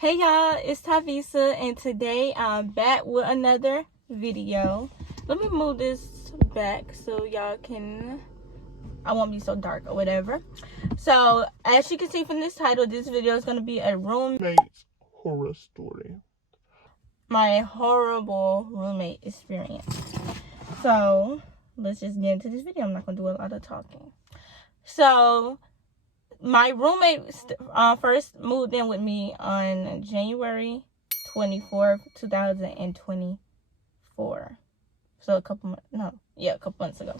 Hey y'all, it's Tavisa, and today I'm back with another video. Let me move this back so y'all can, I won't be so dark or whatever. So as you can see from this title, this video is going to be a roommate's horror story. My horrible roommate experience. So let's just get into this video. I'm not going to do a lot of talking. So my roommate first moved in with me on January 24th, 2024. So a couple months ago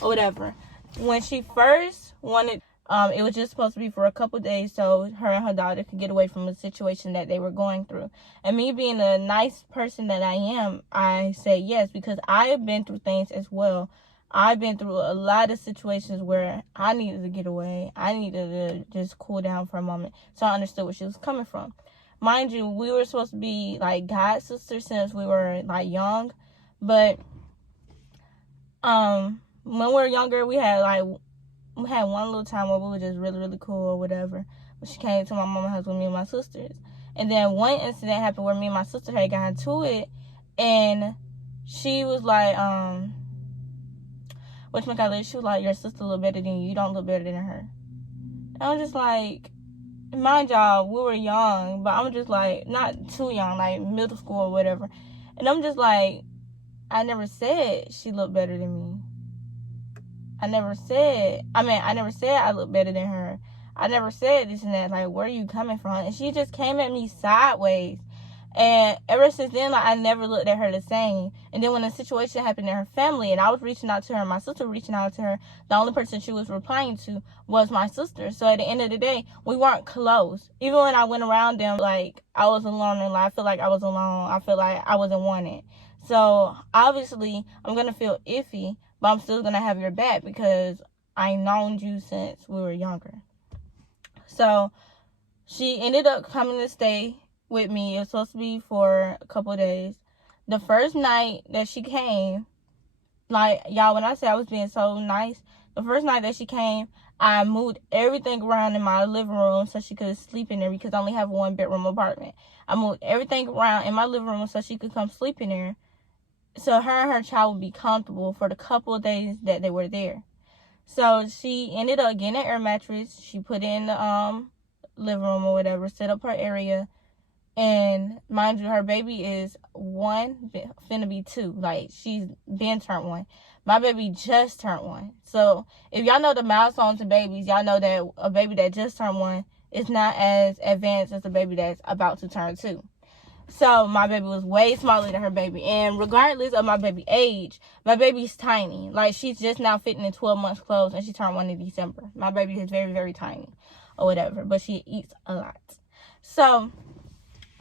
or whatever. When she first wanted, it was just supposed to be for a couple days so her and her daughter could get away from the situation that they were going through. And me being a nice person that I am, I say yes because I have been through things as well. I've been through a lot of situations where I needed to get away. I needed to just cool down for a moment. So I understood where she was coming from. Mind you, we were supposed to be like god sisters since we were like young. But when we were younger, we had one little time where we were just really, really cool or whatever. When she came to my mama's house with me and my sisters. And then one incident happened where me and my sister had gotten into it. And she was like, she was like, your sister look better than you. You don't look better than her. And I'm just like, mind y'all, we were young, but I'm just like, not too young, like middle school or whatever. And I'm just like, I never said she looked better than me. I never said I look better than her. I never said this and that. Like, where are you coming from? And she just came at me sideways. And ever since then, like, I never looked at her the same. And then when the situation happened in her family, and I was reaching out to her, my sister reaching out to her, the only person she was replying to was my sister. So at the end of the day, we weren't close. Even when I went around them, like, I was alone, and like, I feel like I was alone. I feel like I wasn't wanted. So obviously, I'm gonna feel iffy, but I'm still gonna have your back because I known you since we were younger. So she ended up coming to stay with me. It was supposed to be for a couple of days. The first night that she came, like, y'all, when I say I was being so nice, the first night that she came, I moved everything around in my living room so she could sleep in there because I only have a 1-bedroom apartment. I moved everything around in my living room so she could come sleep in there, so her and her child would be comfortable for the couple of days that they were there. So she ended up getting an air mattress. She put in the living room or whatever, set up her area. And mind you, her baby is 1, finna be 2. Like, she's been turned 1. My baby just turned 1. So if y'all know the milestones of babies, y'all know that a baby that just turned 1 is not as advanced as a baby that's about to turn 2. So my baby was way smaller than her baby. And regardless of my baby age, my baby's tiny. Like, she's just now fitting in 12 months clothes, and she turned 1 in December. My baby is very, very tiny or whatever, but she eats a lot. So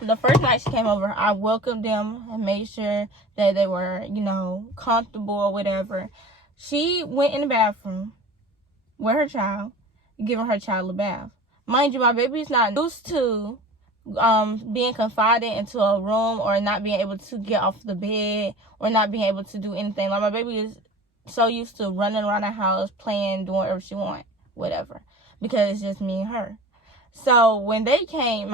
the first night she came over, I welcomed them and made sure that they were, comfortable or whatever. She went in the bathroom with her child, giving her child a bath. Mind you, my baby's not used to being confined into a room or not being able to get off the bed or not being able to do anything. Like, my baby is so used to running around the house, playing, doing whatever she wants, whatever, because it's just me and her. So when they came,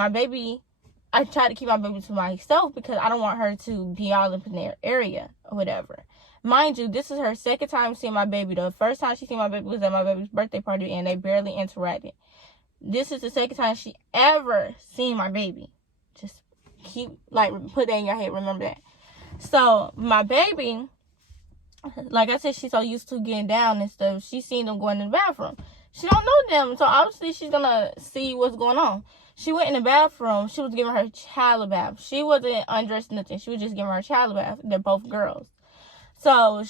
I tried to keep my baby to myself because I don't want her to be all up in their area or whatever. Mind you, this is her second time seeing my baby. The first time she seen my baby was at my baby's birthday party, and they barely interacted. This is the second time she ever seen my baby. Just put that in your head, remember that. So my baby, like I said, she's so used to getting down and stuff. She seen them going in the bathroom. She don't know them, so obviously she's gonna see what's going on. She went in the bathroom. She was giving her child a bath. She wasn't undressed nothing. She was just giving her child a bath. They're both girls. So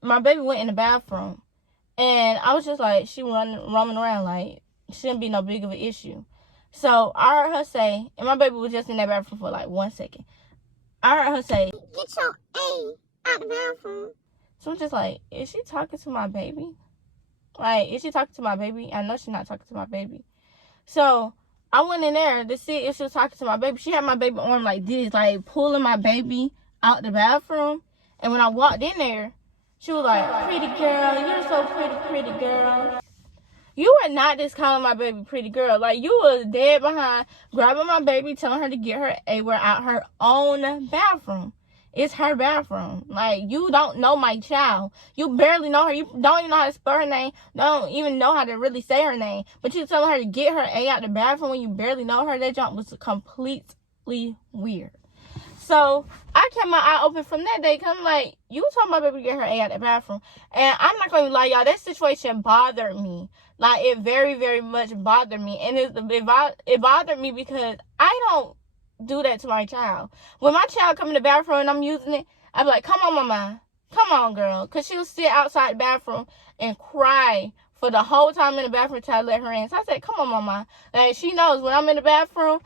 my baby went in the bathroom, and I was just like, she roaming around, like, shouldn't be no big of an issue. So I heard her say, and my baby was just in that bathroom for like 1 second. I heard her say, "Get your A out the bathroom." So I'm just like, is she talking to my baby? Like, is she talking to my baby? I know she's not talking to my baby. So I went in there to see if she was talking to my baby. She had my baby arm like this, like pulling my baby out the bathroom. And when I walked in there, she was like, "Pretty girl, you're so pretty, pretty girl." You were not just calling my baby pretty girl. Like, you was dead behind grabbing my baby, telling her to get her A-word out her own bathroom. It's her bathroom. Like, you don't know my child. You barely know her. You don't even know how to spell her name. Don't even know how to really say her name. But you telling her to get her A out the bathroom when you barely know her. That jump was completely weird. So I kept my eye open from that day, because I'm like, you told my baby to get her A out the bathroom. And I'm not going to lie, y'all, that situation bothered me. Like, it very, very much bothered me. And it bothered me because I don't do that to my child. When my child come in the bathroom and I'm using it, I be like, come on, mama. Come on, girl. Because she'll sit outside the bathroom and cry for the whole time in the bathroom until I let her in. So I said, come on, mama. Like, she knows when I'm in the bathroom,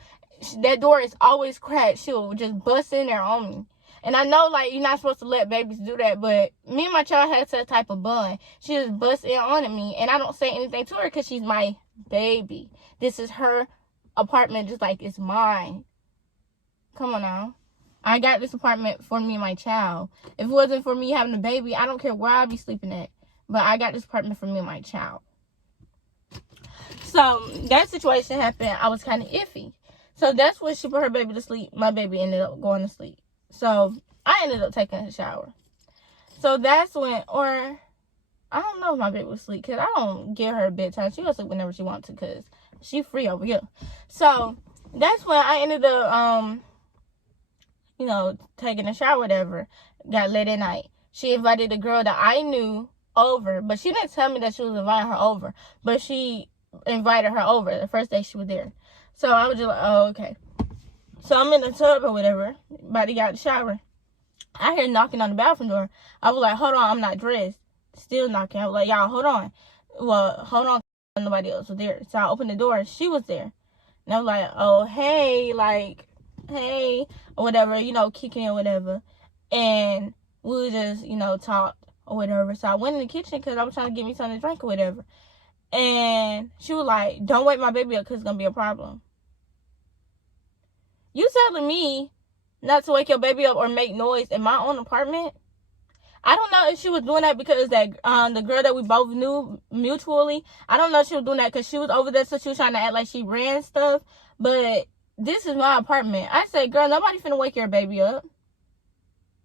that door is always cracked. She'll just bust in there on me. And I know, like, you're not supposed to let babies do that, but me and my child had that type of bond. She just bust in on me, and I don't say anything to her because she's my baby. This is her apartment just like it's mine. Come on now. I got this apartment for me and my child. If it wasn't for me having a baby, I don't care where I'd be sleeping at. But I got this apartment for me and my child. So, that situation happened. I was kind of iffy. So, that's when she put her baby to sleep. My baby ended up going to sleep. So, I ended up taking a shower. So, that's when, or, I don't know if my baby was asleep, because I don't give her a bedtime. She goes sleep whenever she wants to, because she free over here. So, that's when I ended up, taking a shower, whatever. Got late at night. She invited a girl that I knew over, but she didn't tell me that she was inviting her over. But she invited her over the first day she was there. So, I was just like, oh, okay. So, I'm in the tub or whatever, about to get out the shower. I hear knocking on the bathroom door. I was like, hold on, I'm not dressed. Still knocking. I was like, y'all, hold on. Well, hold on. Nobody else was there. So, I opened the door. She was there. And I was like, oh, hey, hey, or whatever, kicking it or whatever. And we would just, talk or whatever. So, I went in the kitchen because I was trying to get me something to drink or whatever. And she was like, don't wake my baby up because it's going to be a problem. You telling me not to wake your baby up or make noise in my own apartment? I don't know if she was doing that because that the girl that we both knew mutually, I don't know if she was doing that because she was over there, so she was trying to act like she ran stuff. But this is my apartment. I said, girl, nobody finna wake your baby up.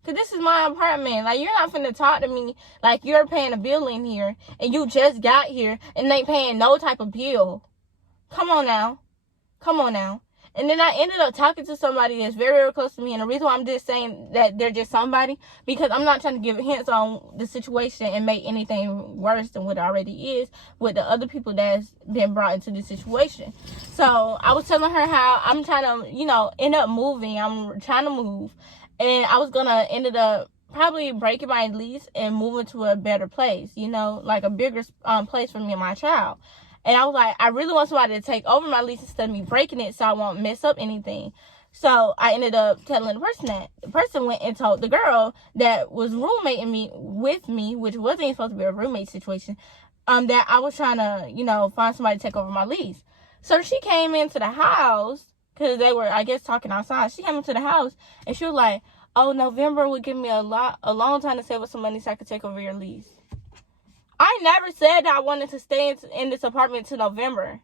Because this is my apartment. Like, you're not finna talk to me like you're paying a bill in here and you just got here and ain't paying no type of bill. Come on now. Come on now. And then I ended up talking to somebody that's very, very close to me. And the reason why I'm just saying that they're just somebody, because I'm not trying to give hints on the situation and make anything worse than what it already is with the other people that's been brought into this situation. So I was telling her how I'm trying to, end up moving. I'm trying to move. And I was going to end up probably breaking my lease and moving to a better place, like a bigger place for me and my child. And I was like, I really want somebody to take over my lease instead of me breaking it so I won't mess up anything. So I ended up telling the person that. The person went and told the girl that was roommating with me, which wasn't even supposed to be a roommate situation, that I was trying to, find somebody to take over my lease. So she came into the house, because they were, I guess, talking outside. She came into the house, and she was like, oh, November would give me a long time to save up some money so I could take over your lease. I never said that I wanted to stay in this apartment till November.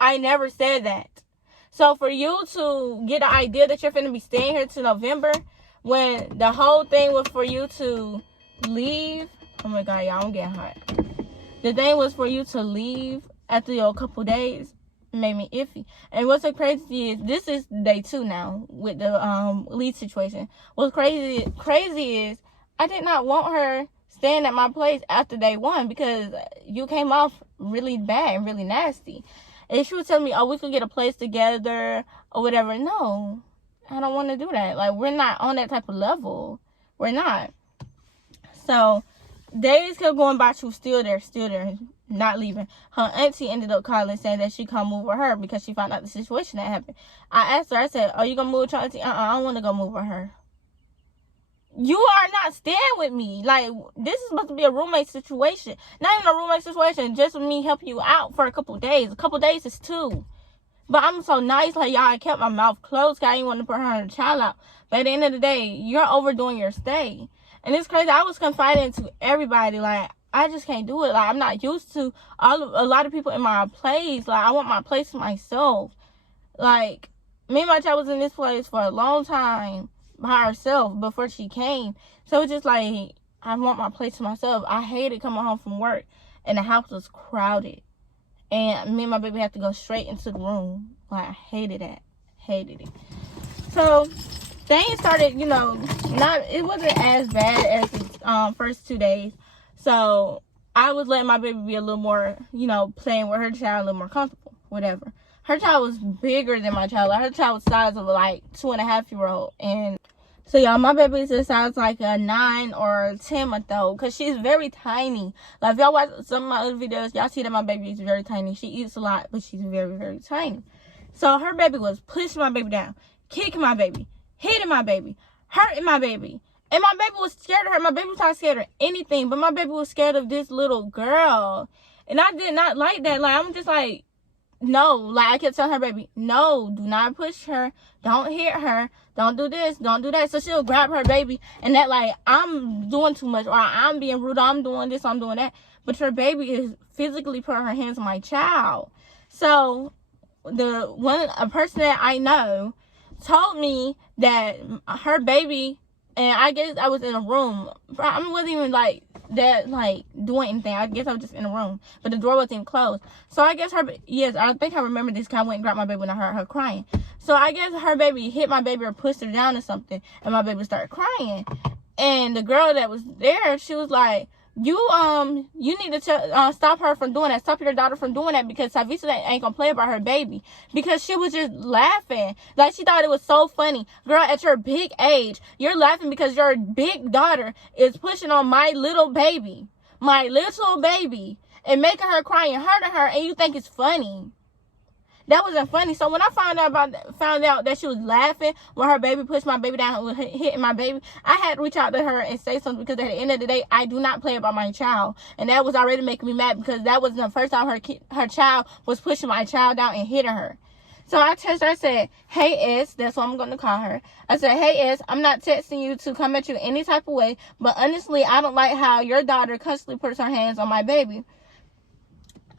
I never said that. So for you to get the idea that you're going to be staying here till November, when the whole thing was for you to leave. Oh my God, y'all, I'm getting hot. The thing was for you to leave after a couple days. Made me iffy. And what's so crazy is, this is day 2 now with the lead situation. What's crazy is, I did not want her staying at my place after day 1 because you came off really bad and really nasty. And she was telling me, oh, we could get a place together or whatever. No, I don't want to do that. Like, we're not on that type of level. We're not. So days kept going by. She was still there, not leaving. Her auntie ended up calling saying that she come move with her because she found out the situation that happened. I asked her, I said, are you going to move with your auntie? I don't want to go move with her. You are not staying with me. Like, this is supposed to be a roommate situation. Not even a roommate situation. Just with me helping you out for a couple days. A couple days is 2. But I'm so nice. Like, y'all, I kept my mouth closed. I didn't want to put her and the child out. But at the end of the day, you're overdoing your stay. And it's crazy. I was confiding to everybody. Like, I just can't do it. Like, I'm not used to a lot of people in my place. Like, I want my place to myself. Like, me and my child was in this place for a long time by herself before she came. So it's just like, I want my place to myself. I hated coming home from work and the house was crowded. And me and my baby had to go straight into the room. Like, I hated that. Hated it. So, things started, you know, it wasn't as bad as the first 2 days. So, I was letting my baby be a little more, you know, playing with her child a little more comfortable, whatever. Her child was bigger than my child. Like, her child was the size of like 2.5-year-old. And so, y'all, my baby is the size like a 9 or 10-month-old, because she's very tiny. Like, if y'all watch some of my other videos, y'all see that my baby is very tiny. She eats a lot, but she's very, very tiny. So, her baby was pushing my baby down, kicking my baby, hitting my baby, hurting my baby. And my baby was scared of her. My baby was not scared of anything, but my baby was scared of this little girl. And I did not like that. Like, I'm just like, no. Like, I kept telling her baby, no, do not push her. Don't hit her. Don't do this. Don't do that. So she'll grab her baby and that, like, I'm doing too much, or I'm being rude, or I'm doing this, I'm doing that. But her baby is physically putting her hands on my child. So a person that I know told me that her baby, and I guess I was in a room. I wasn't even like that, like doing anything. I guess I was just in a room, but the door wasn't even closed. So I guess yes, I think I remember this. Cause I went and grabbed my baby when I heard her crying. So I guess her baby hit my baby or pushed her down or something, and my baby started crying. And the girl that was there, she was like, you need to stop her from doing that. Stop your daughter from doing that, because Savisa ain't gonna play about her baby. Because she was just laughing. Like, she thought it was so funny. Girl, at your big age, you're laughing because your big daughter is pushing on my little baby. My little baby. And making her cry and hurting her, and you think it's funny. That wasn't funny. So when I found out that she was laughing when her baby pushed my baby down and hitting my baby, I had to reach out to her and say something, because at the end of the day, I do not play about my child. And that was already making me mad, because that was the first time her child was pushing my child down and hitting her. So I texted her, I said, hey, S, that's what I'm going to call her. I said, hey, S, I'm not texting you to come at you any type of way, but honestly, I don't like how your daughter constantly puts her hands on my baby.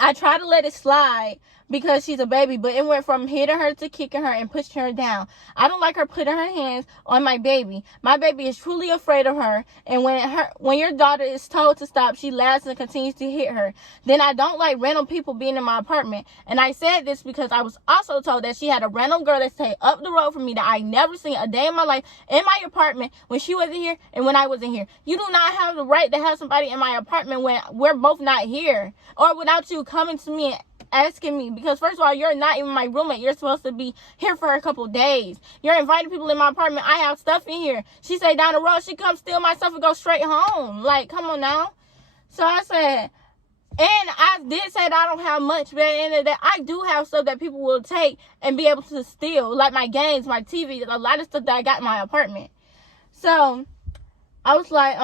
I tried to let it slide because she's a baby, but it went from hitting her to kicking her and pushing her down. I don't like her putting her hands on my baby. My baby is truly afraid of her, and when your daughter is told to stop, she laughs and continues to hit her. Then I don't like random people being in my apartment. And I said this because I was also told that she had a random girl that stayed up the road from me that I never seen a day in my life in my apartment when she wasn't here and when I wasn't here. You do not have the right to have somebody in my apartment when we're both not here, or without you coming to me and asking me, because first of all, you're not even my roommate. You're supposed to be here for a couple days. You're inviting people in my apartment. I have stuff in here. She say down the road she come steal my stuff and go straight home. Like, come on now. So I said, and I did say that I don't have much, but at the end of the day, I do have stuff that people will take and be able to steal, like my games, my TV, a lot of stuff that I got in my apartment. So I was like,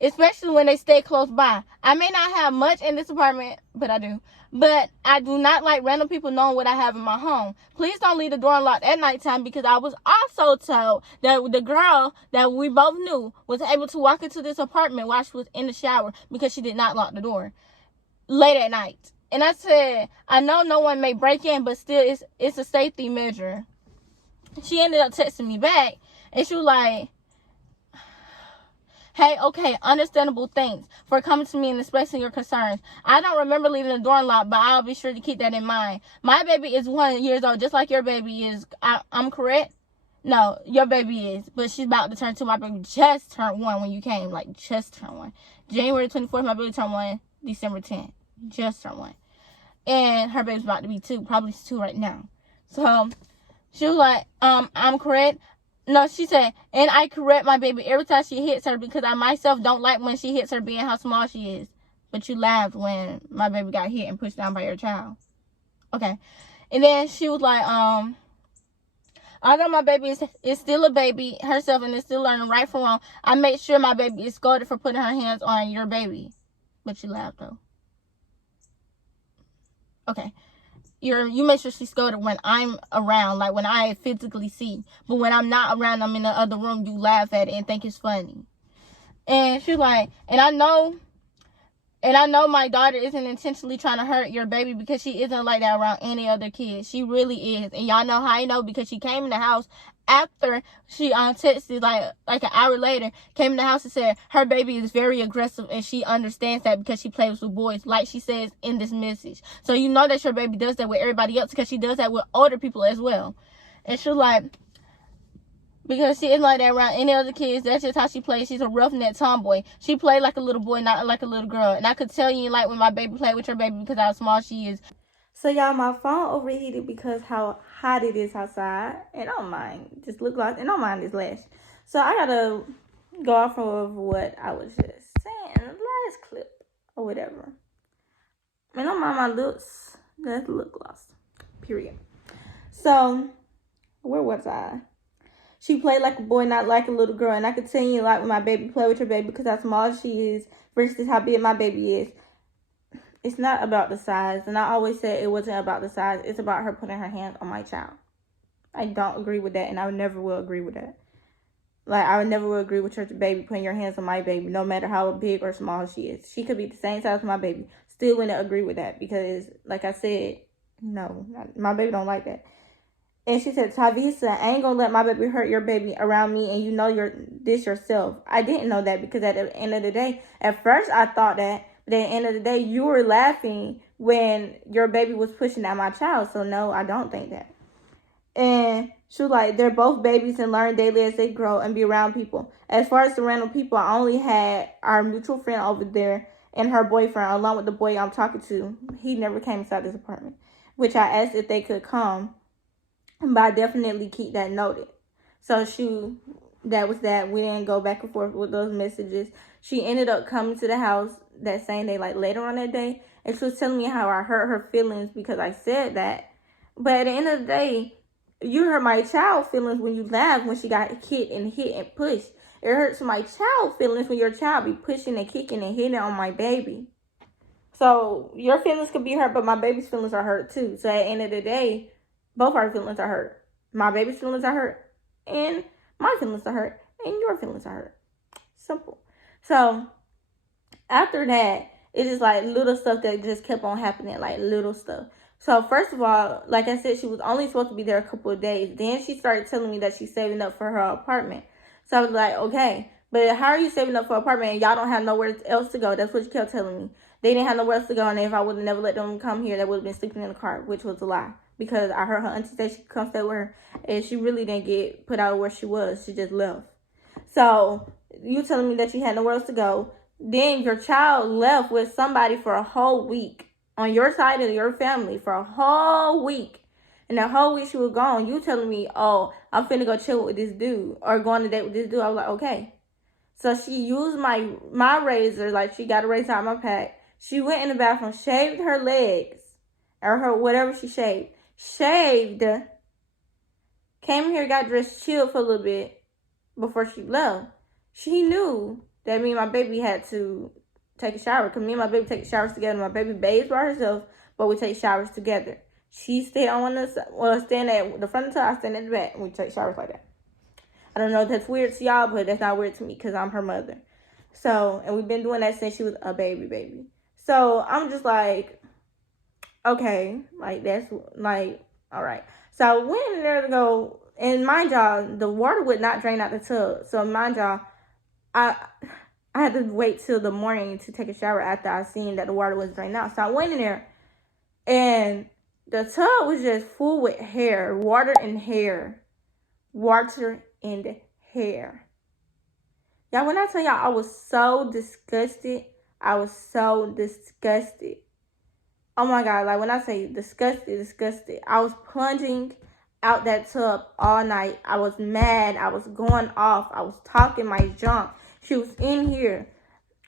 especially when they stay close by. I may not have much in this apartment, but I do. But I do not like random people knowing what I have in my home. Please don't leave the door unlocked at nighttime, because I was also told that the girl that we both knew was able to walk into this apartment while she was in the shower because she did not lock the door late at night. And I said, I know no one may break in, but still it's a safety measure. She ended up texting me back, and she was like, hey, okay, understandable, thanks for coming to me and expressing your concerns. I don't remember leaving the door unlocked, but I'll be sure to keep that in mind. My baby is 1 year old, just like your baby is. I'm correct? No, your baby is, but she's about to turn 2. My baby just turned 1 when you came, like, just turned 1. January 24th, my baby turned 1. December 10th, just turned 1. And her baby's about to be 2, probably 2 right now. So she was like, I'm correct? No, she said, and I correct my baby every time she hits her, because I myself don't like when she hits her, being how small she is. But you laughed when my baby got hit and pushed down by your child. Okay. And then she was like, although my baby is still a baby herself and is still learning right from wrong, I make sure my baby is scolded for putting her hands on your baby. But you laughed, though. Okay. You make sure she's scolded when I'm around, like when I physically see. But when I'm not around, I'm in the other room, you laugh at it and think it's funny. And she's like, and I know And I know my daughter isn't intentionally trying to hurt your baby because she isn't like that around any other kids. She really is. And y'all know how I know, because she came in the house after she texted like an hour later, came in the house and said her baby is very aggressive and she understands that because she plays with boys, like she says in this message. So you know that your baby does that with everybody else because she does that with older people as well. And she's like, because she isn't like that around any other kids. That's just how she plays. She's a roughneck tomboy. She played like a little boy, not like a little girl. And I could tell you, like, when my baby played with her baby because how small she is. So, y'all, my phone overheated because how hot it is outside. And I don't mind. Just look like, and I don't mind this lash. So, I gotta go off of what I was just saying in the last clip or whatever. I don't mind my looks. That's lip gloss. Period. So, where was I? She played like a boy, not like a little girl. And I could tell you, like, when my baby play with your baby because how small she is versus how big my baby is. It's not about the size. And I always said it wasn't about the size. It's about her putting her hands on my child. I don't agree with that, and I never will agree with that. Like, I would never will agree with your baby putting your hands on my baby, no matter how big or small she is. She could be the same size as my baby. Still wouldn't agree with that because, like I said, no, my baby don't like that. And she said, Tavisa, I ain't gonna let my baby hurt your baby around me, and you know this yourself. I didn't know that because at the end of the day, at first I thought that, but at the end of the day, you were laughing when your baby was pushing at my child. So no, I don't think that. And she was like, they're both babies and learn daily as they grow and be around people. As far as the random people, I only had our mutual friend over there and her boyfriend, along with the boy I'm talking to. He never came inside this apartment, which I asked if they could come. But I definitely keep that noted. So that was that. We didn't go back and forth with those messages. She ended up coming to the house that same day, like later on that day. And she was telling me how I hurt her feelings because I said that. But at the end of the day, you hurt my child feelings when you laugh when she got hit and pushed. It hurts my child feelings when your child be pushing and kicking and hitting on my baby. So your feelings could be hurt, but my baby's feelings are hurt too. So at the end of the day, both our feelings are hurt. My baby's feelings are hurt, and my feelings are hurt, and your feelings are hurt. Simple. So after that, it's just like little stuff that just kept on happening, like little stuff. So first of all, like I said, she was only supposed to be there a couple of days. Then she started telling me that she's saving up for her apartment. So I was like, okay, but how are you saving up for an apartment and y'all don't have nowhere else to go? That's what she kept telling me. They didn't have nowhere else to go, and if I would have never let them come here, they would have been sleeping in the car, which was a lie. Because I heard her auntie say she could come stay with her, and she really didn't get put out where she was. She just left. So you telling me that you had nowhere else to go. Then your child left with somebody for a whole week on your side of your family for a whole week. And that whole week she was gone. You telling me, oh, I'm finna go chill with this dude or go on a date with this dude. I was like, okay. So she used my razor, like she got a razor out of my pack. She went in the bathroom, shaved her legs or her whatever she shaved. Came here, got dressed, chilled for a little bit before she left. She knew that me and my baby had to take a shower because me and my baby take showers together. My baby bathes by herself, but we take showers together. She stayed on one of the, stand at the front of the tub, I stand at the back, and we take showers like that. I don't know if that's weird to y'all, but that's not weird to me because I'm her mother. So, and we've been doing that since she was a baby. So, I'm just like, okay, like, that's, like, all right. So, I went in there to go, and mind y'all, the water would not drain out the tub. So, mind y'all, I had to wait till the morning to take a shower after I seen that the water was drained out. So, I went in there, and the tub was just full with hair, water and hair. Y'all, when I tell y'all I was so disgusted, Oh my God, like when I say disgusted, I was plunging out that tub all night. I was mad. I was going off. I was talking my junk. She was in here.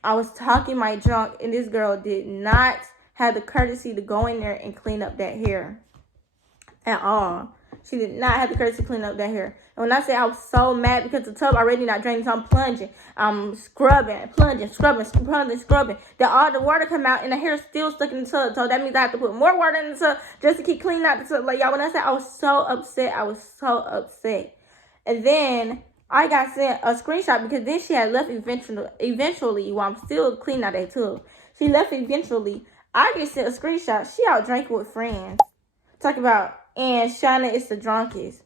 I was talking my junk, and this girl did not have the courtesy to go in there and clean up that hair at all. She did not have the courtesy to clean up that hair. And when I say I was so mad because the tub already not draining, so I'm plunging. I'm scrubbing. Then all the water come out and the hair is still stuck in the tub. So that means I have to put more water in the tub just to keep cleaning out the tub. Like, y'all, when I say I was so upset. And then I got sent a screenshot because then she had left eventually while I'm still cleaning out that tub. She left eventually. I just sent a screenshot. She out drinking with friends. Talk about, and Shauna is the drunkest.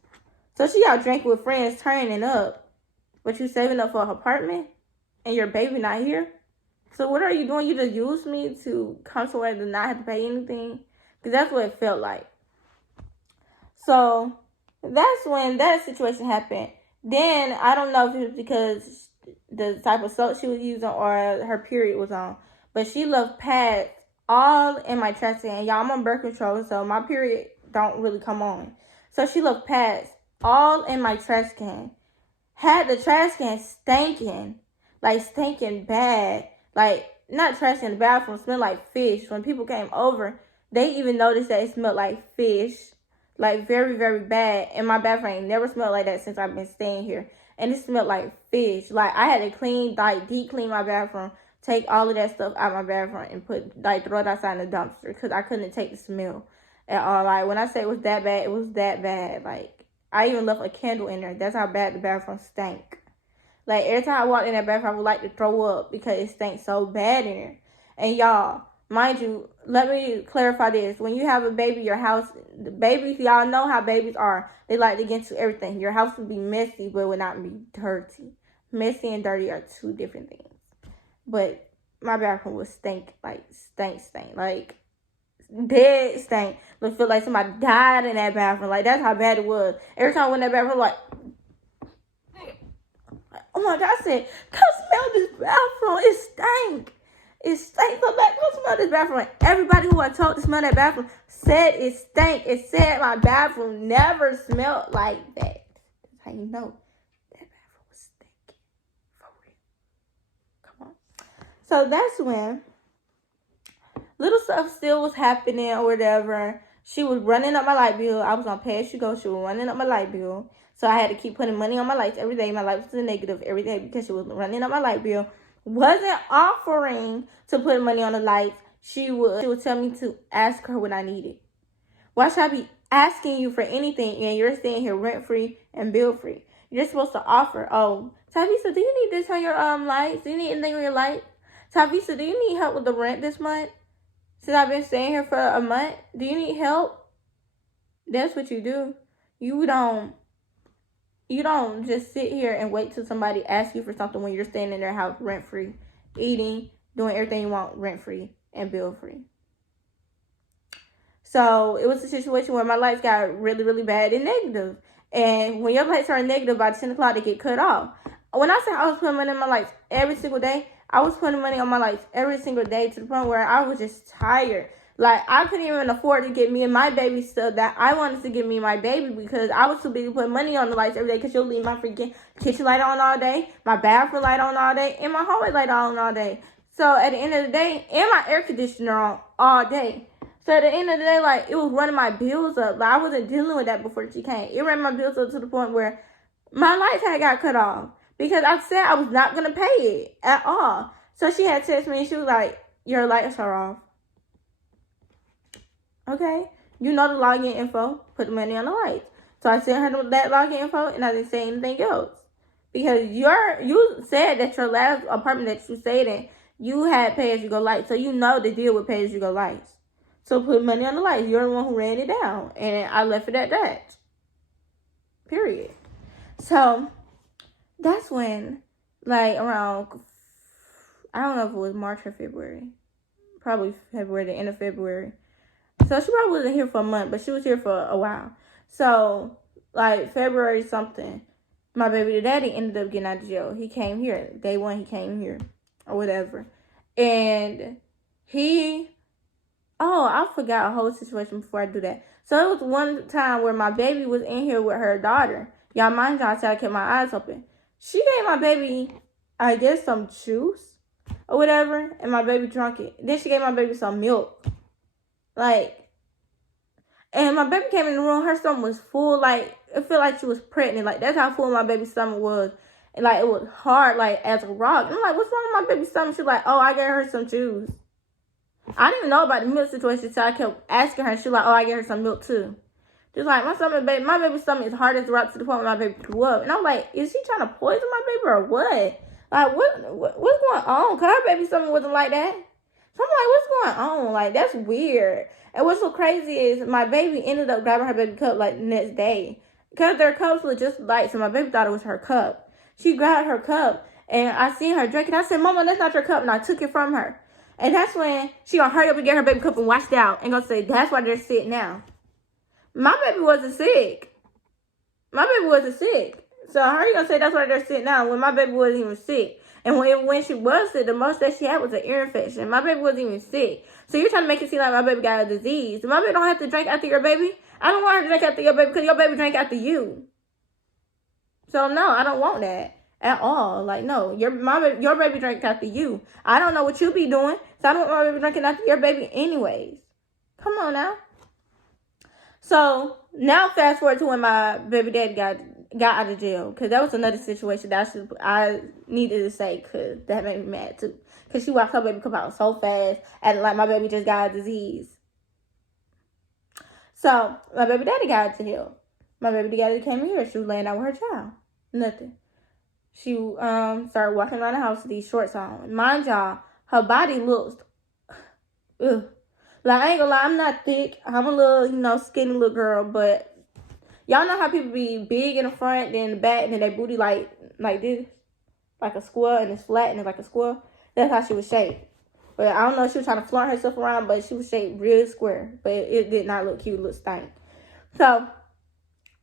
So she out drinking with friends, turning up. But you saving up for an apartment? And your baby not here? So what are you doing? You just use me to come somewhere to not have to pay anything? Because that's what it felt like. So that's when that situation happened. Then I don't know if it was because the type of soap she was using or her period was on, but she left pads all in my trash can. Y'all, I'm on birth control, so my period don't really come on. So she left pads all in my trash can. Had the trash can stinking bad. Like, not trash in the bathroom, smelled like fish. When people came over, they even noticed that it smelled like fish. Like, very, very bad. And my bathroom ain't never smelled like that since I've been staying here. And it smelled like fish. Like, I had to deep clean my bathroom, take all of that stuff out of my bathroom and throw it outside in the dumpster because I couldn't take the smell at all. Like, when I say it was that bad, it was that bad. Like, I even left a candle in there. That's how bad the bathroom stank. Like, every time I walked in that bathroom, I would like to throw up because it stank so bad in there. And y'all, mind you, let me clarify this. When you have a baby, your house, the babies, y'all know how babies are. They like to get into everything. Your house would be messy, but it would not be dirty. Messy and dirty are two different things. But my bathroom was stink. Like, dead stink. It felt like somebody died in that bathroom. Like, that's how bad it was. Every time I went in that bathroom, like, oh my God, I said, come smell this bathroom. It stank. It stank so bad. Come smell this bathroom. Everybody who I told to smell that bathroom said it stank. It said my bathroom never smelled like that. That's how you know that bathroom was stinky. For real. Come on. So that's when little stuff still was happening or whatever. She was running up my light bill. I was on pay as you go. She was running up my light bill. So I had to keep putting money on my lights every day. My light was negative every day because she was running up my light bill. Wasn't offering to put money on the lights. She would tell me to ask her what I needed. Why should I be asking you for anything and you're staying here rent-free and bill-free? You're supposed to offer. Oh, Tavisa, do you need this on your lights? Do you need anything on your lights? Tavisa, do you need help with the rent this month? Since I've been staying here for a month, do you need help? That's what you do. You don't just sit here and wait till somebody asks you for something when you're staying in their house rent-free, eating, doing everything you want rent-free and bill-free. So it was a situation where my lights got really, really bad and negative. And when your lights are negative, by 10 o'clock, they get cut off. When I said I was putting money on my lights every single day, I was putting money on my lights every single day to the point where I was just tired. Like, I couldn't even afford to get me and my baby stuff that I wanted to get me and my baby because I was too busy putting money on the lights every day because you'll leave my freaking kitchen light on all day, my bathroom light on all day, and my hallway light on all day. So at the end of the day, and my air conditioner on all day. So at the end of the day, like, it was running my bills up. Like, I wasn't dealing with that before she came. It ran my bills up to the point where my lights had got cut off because I said I was not going to pay it at all. So she had texted me and she was like, your lights are off. Okay, you know the login info, put the money on the lights. So I sent her that login info and I didn't say anything else. Because you said that your last apartment that you stayed in, you had pay-as-you-go lights. So you know the deal with pay-as-you-go lights. So put money on the lights. You're the one who ran it down. And I left it at that. Period. So that's when, like, around, I don't know if it was March or February. Probably February, the end of February. So she probably wasn't here for a month, but she was here for a while. So, like, February something, my baby daddy ended up getting out of jail. He came here. Day one, he came here. Or whatever. And I forgot a whole situation before I do that. So, it was one time where my baby was in here with her daughter. Y'all mind y'all, I said I kept my eyes open. She gave my baby, I guess, some juice or whatever. And my baby drank it. Then she gave my baby some milk. Like, and my baby came in the room, her stomach was full, like, it felt like she was pregnant, like, that's how full my baby's stomach was, and, like, it was hard, like, as a rock, and I'm like, what's wrong with my baby's stomach? She's like, oh, I gave her some juice. I didn't even know about the milk situation, so I kept asking her, she's like, oh, I gave her some milk, too. Just like, my baby's stomach is hard as a rock to the point where my baby threw up, and I'm like, is she trying to poison my baby, or what? Like, what's going on? Because her baby's stomach wasn't like that. So I'm like, what's going on? Like, that's weird. And what's so crazy is my baby ended up grabbing her baby cup like the next day. Because their cups look just alike, so my baby thought it was her cup. She grabbed her cup, and I seen her drink it. I said, Mama, that's not your cup, and I took it from her. And that's when she gonna hurry up and get her baby cup and wash it out and gonna say, that's why they're sick now. My baby wasn't sick. My baby wasn't sick. So how are you gonna say that's why they're sick now when my baby wasn't even sick? And when she was sick, the most that she had was an ear infection. My baby wasn't even sick. So you're trying to make it seem like my baby got a disease. My baby don't have to drink after your baby. I don't want her to drink after your baby because your baby drank after you. So no, I don't want that at all. Like, no, your baby drank after you. I don't know what you be doing, so I don't want my baby drinking after your baby anyways. Come on now. So now fast forward to when my baby daddy got out of jail, because that was another situation that I needed to say, because that made me mad too. Because she watched her baby come out so fast, and like my baby just got a disease. So my baby daddy got out of jail. My baby daddy came here. She was laying out with her child. Nothing. She started walking around the house with these shorts on. Mind y'all, her body looks, ugh. Like, I ain't gonna lie, I'm not thick. I'm a little, skinny little girl, but y'all know how people be big in the front, then in the back, and then their booty like this, like a square, and it's flat, and it's like a square. That's how she was shaped. But I don't know if she was trying to flaunt herself around, but she was shaped real square. But it did not look cute, it looked stank. So,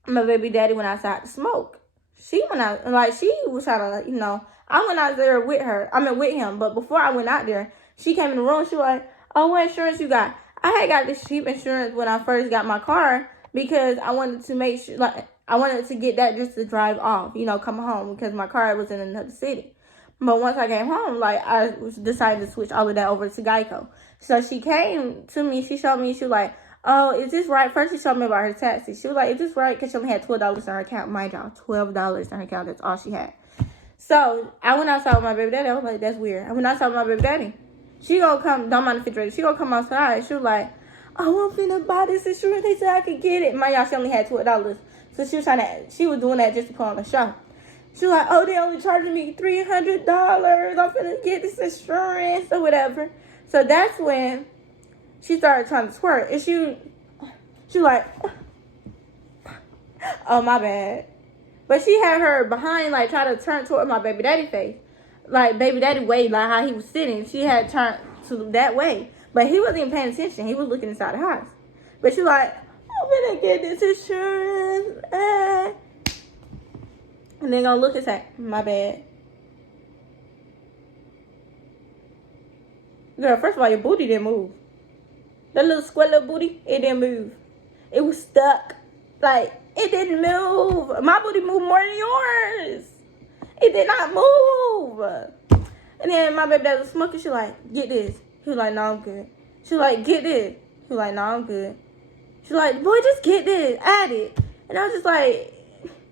my baby daddy went outside to smoke. She went out, like, she was trying to, I went out there with him. But before I went out there, she came in the room, she was like, oh, what insurance you got? I had got this cheap insurance when I first got my car because I wanted to make sure, I wanted to get that just to drive off, come home because my car was in another city. But once I came home, I decided to switch all of that over to Geico. So she came to me, she showed me, she was like, oh, is this right? First she showed me about her taxes. She was like, is this right? Because she only had $12 in her account. Mind y'all, $12 in her account, that's all she had. So I went outside with my baby daddy. I was like, that's weird. I went outside with my baby daddy. She gonna come, don't mind the refrigerator. She gonna come outside. She was like, oh, I'm finna buy this insurance. They said I could get it. My y'all, she only had $12. So she was doing that just to put on the show. She was like, oh, they only charging me $300. I'm finna get this insurance or whatever. So that's when she started trying to twerk. And she was like, oh, my bad. But she had her behind, try to turn toward my baby daddy face. Baby daddy way, how he was sitting. She had turned to that way. But he wasn't even paying attention. He was looking inside the house. But she was like, I'm gonna get this insurance. And then gonna look and say, my bad. Girl, first of all, your booty didn't move. That little square little booty, it didn't move. It was stuck. It didn't move. My booty moved more than yours. It did not move. And then my baby dad was smoking. She was like, get this. He was like, no, I'm good. She was like, get this. He was like, no, I'm good. She was like, boy, just get this. Add it. And I was just like,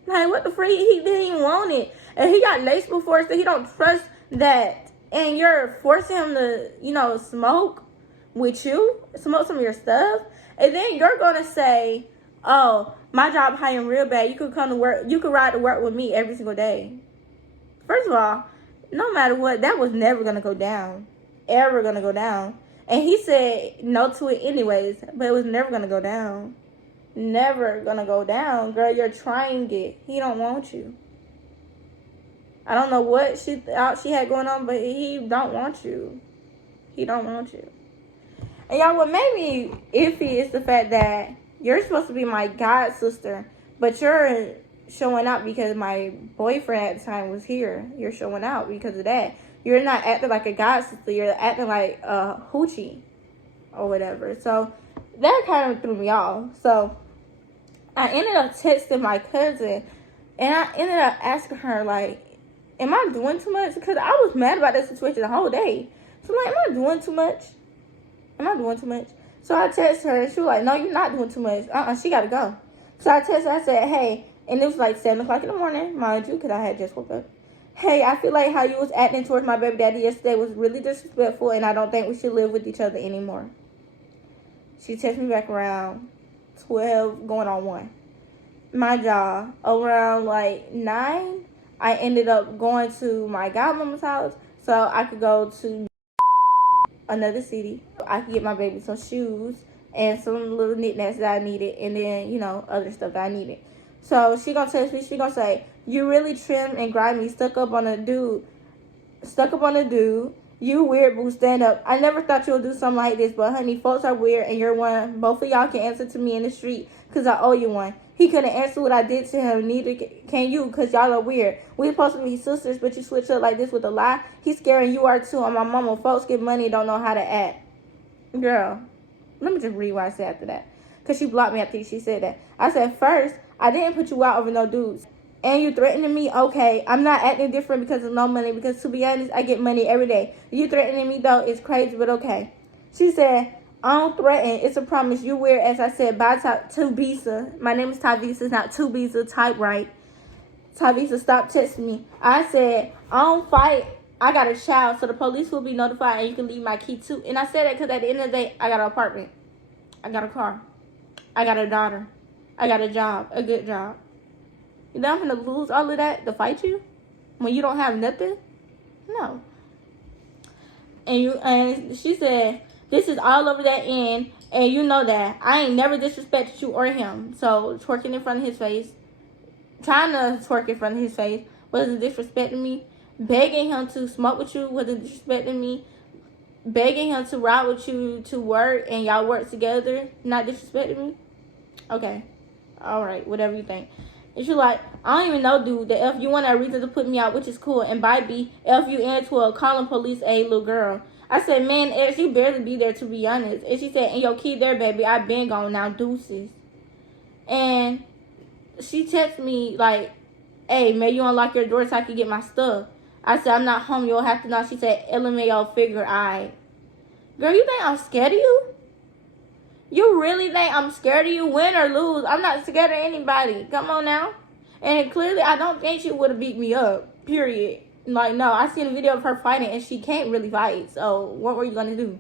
what the freak? He didn't even want it. And he got laced before, so he don't trust that. And you're forcing him to, smoke with you. Smoke some of your stuff. And then you're going to say, oh, my job hiring real bad. You could come to work. You could ride to work with me every single day. First of all, no matter what, that was never going to go down. Ever going to go down. And he said no to it anyways, but it was never going to go down. Never going to go down. Girl, you're trying it. He don't want you. I don't know what she thought she had going on, but he don't want you. He don't want you. And y'all, what made me iffy is the fact that you're supposed to be my god sister, but you're showing out because my boyfriend at the time was here. You're showing out because of that. You're not acting like a god sister. You're acting like a hoochie or whatever. So that kind of threw me off. So I ended up texting my cousin, and I ended up asking her, am I doing too much? Because I was mad about that situation the whole day. So am I doing too much? Am I doing too much? So I texted her, and she was like, no, you're not doing too much. She got to go. So I texted her, I said, hey, and it was 7 o'clock in the morning, mind you, because I had just woke up. Hey, I feel like how you was acting towards my baby daddy yesterday was really disrespectful, and I don't think we should live with each other anymore. She texted me back around 12, going on 1. My job, around 9, I ended up going to my godmama's house so I could go to another city. I could get my baby some shoes and some little knickknacks that I needed, and then, you know, other stuff that I needed. So she gonna text me, she gonna say, you really trim and grimy, stuck up on a dude. You weird, boo, stand up. I never thought you would do something like this, but honey, folks are weird and you're one. Both of y'all can answer to me in the street, cause I owe you one. He couldn't answer what I did to him, neither can you, cause y'all are weird. We supposed to be sisters, but you switch up like this with a lie. He's scaring you are too. On my mama, folks get money and don't know how to act. Girl, let me just read what I said after that. Cause she blocked me after she said that. I said, first, I didn't put you out over no dudes. And you threatening me? Okay, I'm not acting different because of no money. Because to be honest, I get money every day. You threatening me though, it's crazy, but okay. She said, I don't threaten. It's a promise. You weird, as I said. Bye, Tavisa. My name is Tavisa. It's not Tuvisa. Type right. Tavisa, stop texting me. I said, I don't fight. I got a child, so the police will be notified and you can leave my key too. And I said that because at the end of the day, I got an apartment. I got a car. I got a daughter. I got a job. A good job. You know I'm gonna lose all of that to fight you when you don't have nothing? No. And she said, this is all over that end, and you know that. I ain't never disrespected you or him. So twerking in front of his face, trying to twerk in front of his face, wasn't disrespecting me. Begging him to smoke with you wasn't disrespecting me. Begging him to ride with you to work and y'all work together, not disrespecting me. Okay. Alright, whatever you think. And she's like, I don't even know, dude. The F you want a reason to put me out, which is cool. And by B, F you into a calling police a little girl. I said, man, F, you barely be there, to be honest. And she said, and your key there, baby. I been gone now, deuces. And she texted me like, hey, may you unlock your door so I can get my stuff. I said, I'm not home. You'll have to know. She said, LMAO figure I. Girl, you think I'm scared of you? You really think I'm scared of you? Win or lose, I'm not scared of anybody. Come on now. And clearly, I don't think she would have beat me up. Period. Like, no, I seen a video of her fighting, and she can't really fight. So, what were you going to do?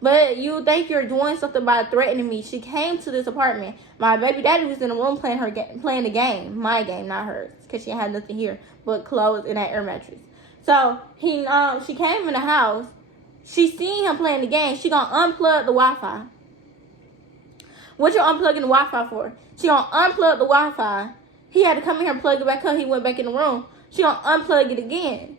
But you think you're doing something by threatening me. She came to this apartment. My baby daddy was in the room playing the game. My game, not hers. Because she had nothing here but clothes and that air mattress. So, she came in the house. She seen him playing the game. She gonna unplug the Wi-Fi. What you unplugging the Wi-Fi for? She gonna unplug the Wi-Fi. He had to come in here and plug it back up. He went back in the room. She gonna unplug it again.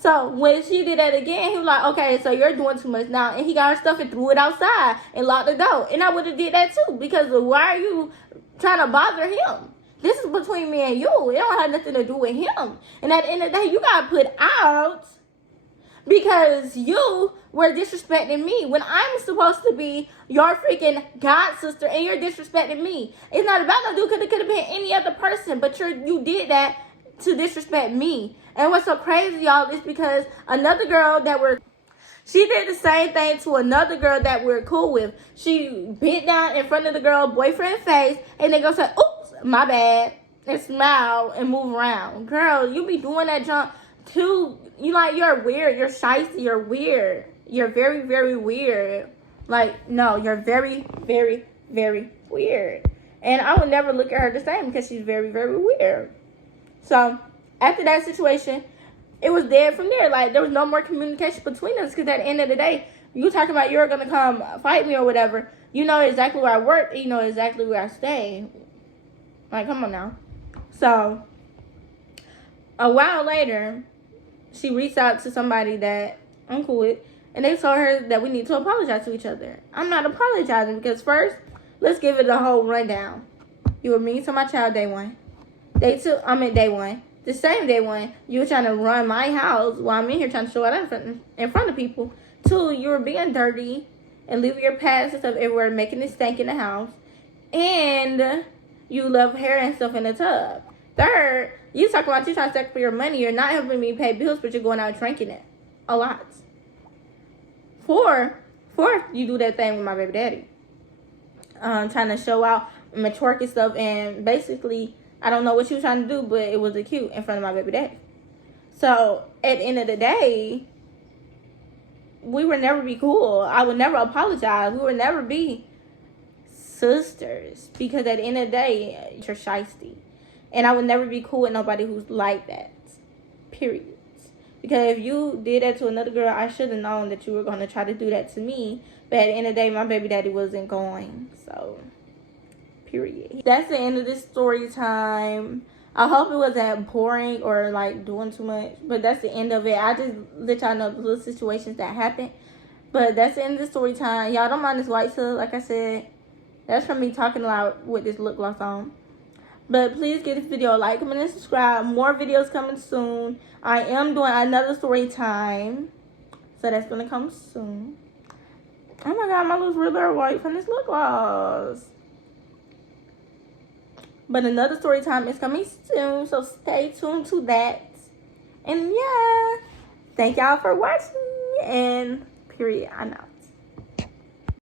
So when she did that again, he was like, okay, so you're doing too much now. And he got her stuff and threw it outside and locked the door. And I would have did that too, because why are you trying to bother him? This is between me and you. It don't have nothing to do with him. And at the end of the day, you got put out because you were disrespecting me when I'm supposed to be your freaking god sister, and you're disrespecting me. It's not about no dude. It could have been any other person, but you did that to disrespect me. And what's so crazy, y'all, is because another girl she did the same thing to another girl that we're cool with. She bent down in front of the girl boyfriend's face, and they go say, oops, my bad, and smile and move around. Girl, you be doing that junk too. You're weird. You're shicey. You're weird. You're very, very weird. Like, no, you're very, very, very weird. And I would never look at her the same because she's very, very weird. So, after that situation, it was dead from there. Like, there was no more communication between us because at the end of the day, you talking about you're going to come fight me or whatever. You know exactly where I work. You know exactly where I stay. Like, come on now. So, a while later, she reached out to somebody that I'm cool with, and they told her that we need to apologize to each other. I'm not apologizing because first, let's give it a whole rundown. You were mean to my child day one. Day one. The same day one, you were trying to run my house while I'm in here trying to show it in front of people. 2, you were being dirty and leaving your pads and stuff everywhere, making it stank in the house. And you left hair and stuff in the tub. 3rd, you talking about you trying to stack for your money. You're not helping me pay bills, but you're going out drinking it. A lot. 4th, you do that thing with my baby daddy. Trying to show out my twerk and stuff. And basically, I don't know what you were trying to do, but it was cute in front of my baby daddy. So, at the end of the day, we would never be cool. I would never apologize. We would never be sisters. Because at the end of the day, you're shiesty. And I would never be cool with nobody who's like that. Period. Because if you did that to another girl, I should have known that you were going to try to do that to me. But at the end of the day, my baby daddy wasn't going. So, period. That's the end of this story time. I hope it wasn't boring or like doing too much. But that's the end of it. I just let y'all know the little situations that happened. But that's the end of the story time. Y'all don't mind this white tub, like I said. That's from me talking a lot with this lip gloss on. But please give this video a like, comment, and subscribe. More videos coming soon. I am doing another story time. So that's going to come soon. Oh my god, my lips really are white from this lip gloss. But another story time is coming soon. So stay tuned to that. And yeah. Thank y'all for watching. And period. I'm out.